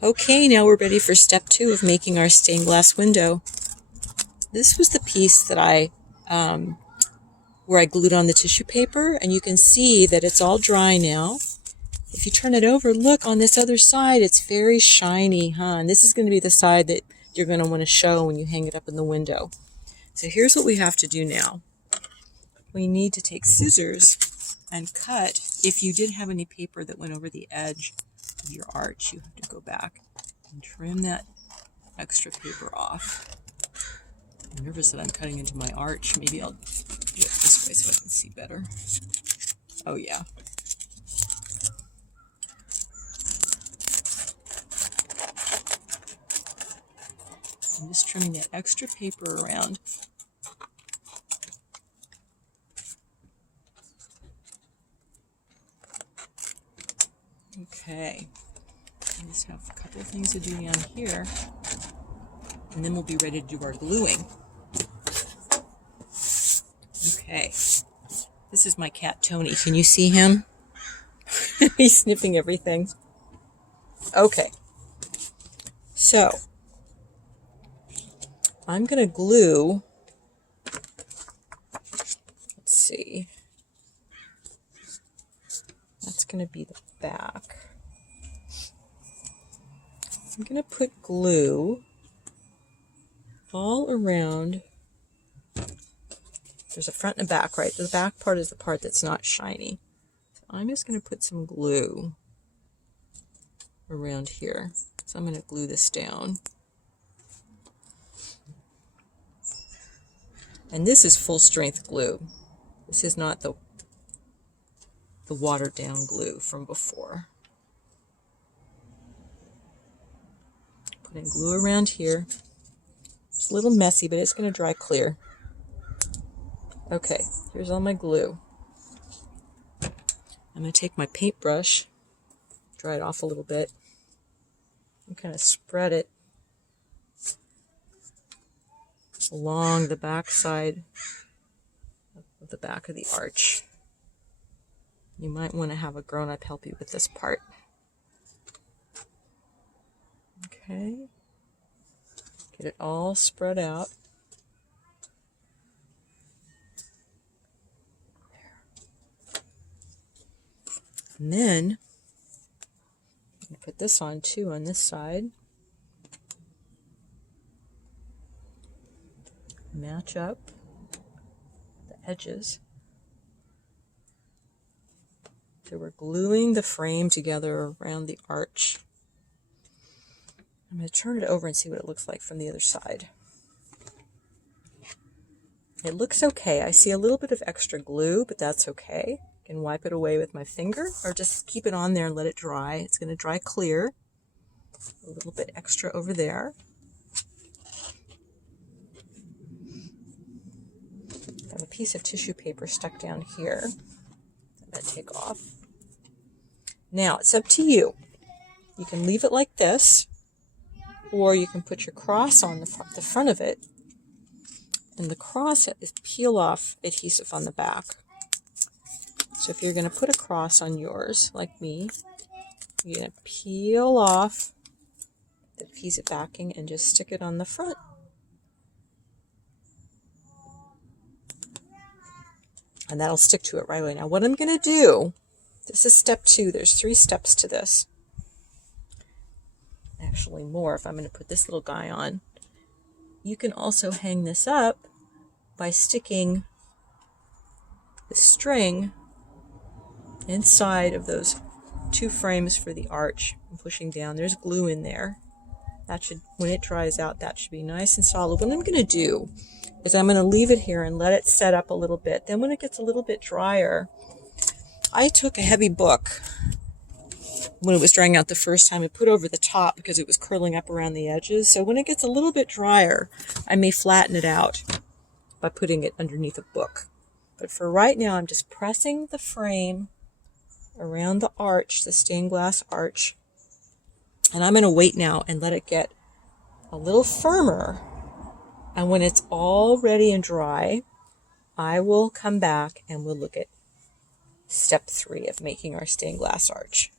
Okay, now we're ready for step 2 of making our stained glass window. This was the piece that where I glued on the tissue paper, and you can see that it's all dry now. If you turn it over, look, on this other side, it's very shiny, And this is going to be the side that you're going to want to show when you hang it up in the window. So here's what we have to do now. We need to take scissors and cut. If you did have any paper that went over the edge of your arch, you have to go back and trim that extra paper off. I'm nervous that I'm cutting into my arch. Maybe I'll do it this way so I can see better. Oh yeah. I'm just trimming that extra paper around. Okay. I just have a couple of things to do down here, and then we'll be ready to do our gluing. Okay. This is my cat, Tony. Can you see him? He's sniffing everything. Okay. So, I'm going to glue, let's see, that's going to be the back. I'm going to put glue all around. There's a front and a back, right? The back part is the part that's not shiny. So I'm just going to put some glue around here. So I'm going to glue this down. And this is full strength glue. This is not the watered down glue from before. Putting glue around here. It's a little messy, but it's going to dry clear. Okay, here's all my glue. I'm going to take my paintbrush, dry it off a little bit, and kind of spread it along the back side of the back of the arch. You might want to have a grown-up help you with this part. Okay, get it all spread out. And then I'm going to put this on too on this side. Match up the edges. So we're gluing the frame together around the arch. I'm going to turn it over and see what it looks like from the other side. It looks okay. I see a little bit of extra glue, but that's okay. I can wipe it away with my finger or just keep it on there and let it dry. It's going to dry clear. A little bit extra over there. I have a piece of tissue paper stuck down here. I'm going to take off. Now, it's up to you. You can leave it like this, or you can put your cross on the front of it, and the cross is peel off adhesive on the back. So if you're going to put a cross on yours, like me, you're going to peel off the adhesive backing and just stick it on the front. And that'll stick to it right away. Now what I'm going to do, this is step 2. There's 3 steps to this. Actually more if I'm going to put this little guy on. You can also hang this up by sticking the string inside of those 2 frames for the arch and pushing down. There's glue in there. That should, when it dries out, that should be nice and solid. What I'm going to do is I'm going to leave it here and let it set up a little bit. Then when it gets a little bit drier, I took a heavy book when it was drying out the first time and put over the top because it was curling up around the edges. So when it gets a little bit drier, I may flatten it out by putting it underneath a book. But for right now, I'm just pressing the frame around the arch, the stained glass arch. And I'm going to wait now and let it get a little firmer. And when it's all ready and dry, I will come back and we'll look at step 3 of making our stained glass arch.